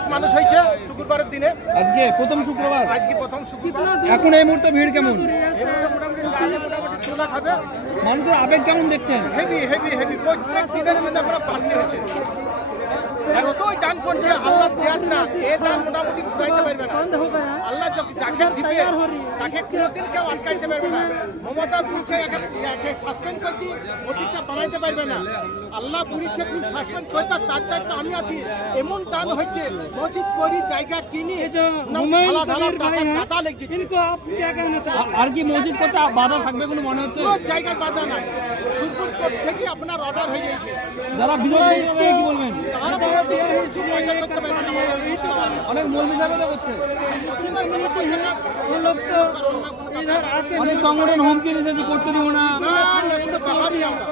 লাখ মানুষ হয়েছে শুক্রবারের দিনে। আজকে প্রথম শুক্রবার, আজকে প্রথম শুক্রবার। এখন এই মুহূর্তে ভিড় কেমন? মোটামুটি 2 লাখ হবে। মানুষের আবেগ কেমন দেখছেন? হেভি হেভি হেভি, প্রত্যেক দিনের মধ্যে আমরা বাড়তে হচ্ছে। আর যতই দান করছে আল্লাহ দেয়ার না, এ দান মোটামুটি ঘুরাইতে পারবে না। আল্লাহ যাকে দিবে তাকে কোনোদিন কেউ আটকাইতে পারবে না। মমতা বলছে একে সাসপেন্ড করতে, মসজিদটা বানাইতে পারবে না। আল্লাহ বলেছে তুমি সাসপেন্ড করতে, তার দায়িত্ব আমি আছি। এমন দান হচ্ছে, মসজিদ করি, জায়গা কিনি, টাকা লেগেছে। আর কি মসজিদ করতে বাধা থাকবে কোনো মনে হচ্ছে? কোনো জায়গায় বাধা নাই, সুপ্রিম কোর্ট থেকে আপনার অর্ডার হয়ে গেছে। যারা বিরোধী কি বলবেন? তারা বিরোধী করে কিছু পয়সা করতে পারবে না। অনেক মৌলবি সাহেবরা করছে, মুসলিমের সাথে পয়সা না, অনেক সংগঠন হুমকি দিয়েছে যে করতে দিব না। কোনো ব্যাপারই না ওটা।